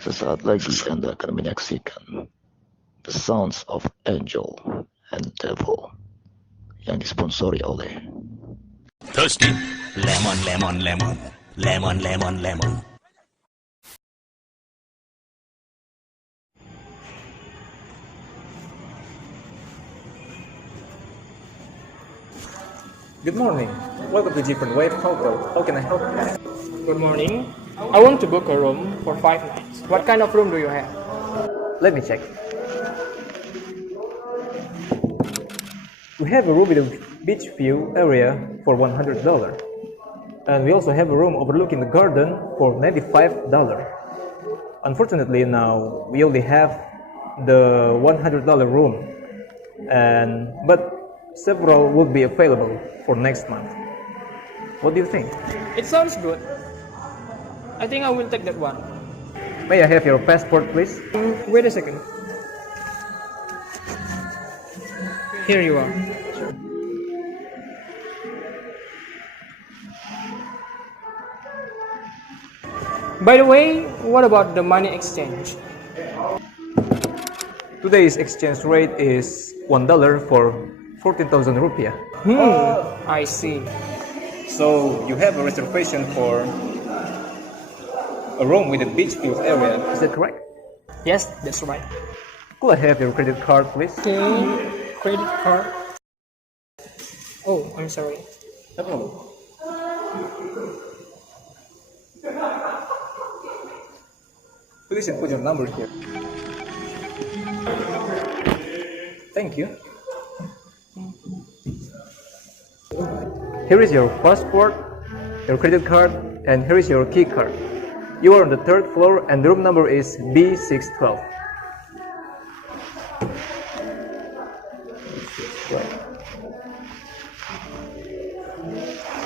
Sesaat lagi Anda akan menyaksikan The Sounds of Angel and Devil yang disponsori oleh Toasty lemon lemon lemon lemon lemon lemon. Good morning. Welcome to Different Wave Hotel. How can I help you? Good morning. I want to book a room for 5 nights. What kind of room do you have? Let me check. We have a room with a beach view area for $100. And we also have a room overlooking the garden for $95. Unfortunately now we only have the $100 room, but several would be available for next month. What do you think? It sounds good. I think I will take that one. May I have your passport, please? Wait a second. Here you are. By the way, what about the money exchange? Today's exchange rate is $1 for 14,000 rupiah. I see. So you have a reservation for a room with a beach view area. Is that correct? Yes, that's right. Could I have your credit card, please? Okay, credit card. Oh, I'm sorry. No problem. Please input your number here. Thank you. Here is your passport, your credit card, and here is your key card. You are on the 3rd floor and the room number is B612.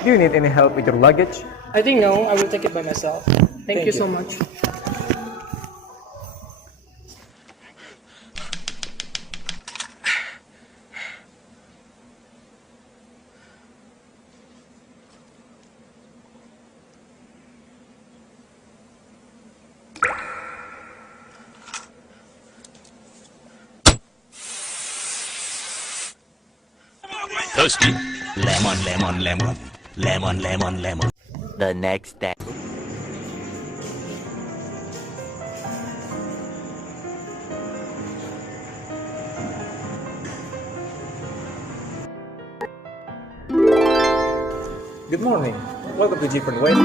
Do you need any help with your luggage? I think no, I will take it by myself. Thank you so much. Toasty lemon lemon lemon lemon lemon lemon. The next day. Good morning. Welcome to Different Wave.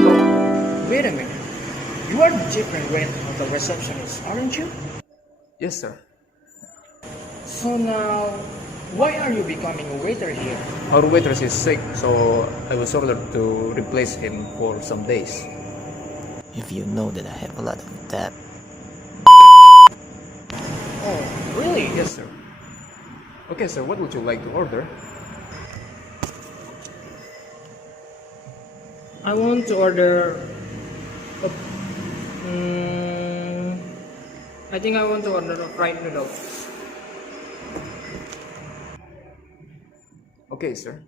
Wait a minute. You are the different way of the receptionist, aren't you? Yes, sir. So now, why are you becoming a waiter here? Our waitress is sick, so I was ordered to replace him for some days. If you know that I have a lot of debt. Oh, really? Yes, sir. Okay, sir, what would you like to order? I want to order I think I want to order a fried noodle. Okay, sir.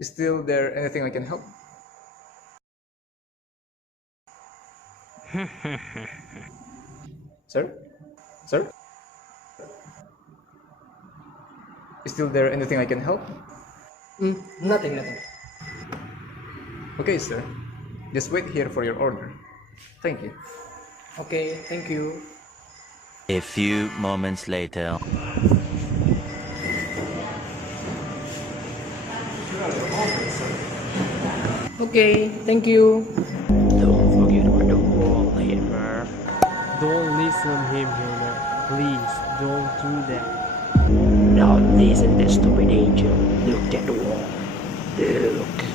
Is still there anything I can help? Sir? Sir? Is still there anything I can help? Nothing. Okay, sir. Just wait here for your order. Thank you. Okay, thank you. A few moments later. Okay, thank you. Don't forget about the wall, Hilmer. Don't listen to him, Hilmer. Please, don't do that. Now listen, the stupid angel. Look at the wall. Look.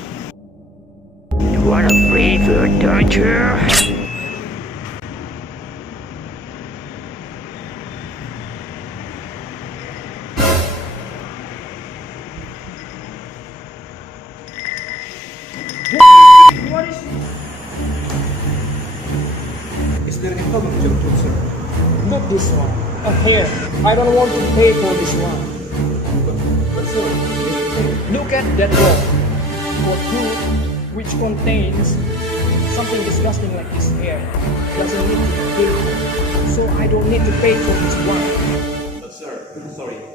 You are afraid for torture? What is this? Is there any problem with your food, sir? Look this one. Here, I don't want to pay for this one. But sir, Look at that wall. For food which contains something disgusting like his hair doesn't need to be killed, so I don't need to pay for his one. Sir, sorry.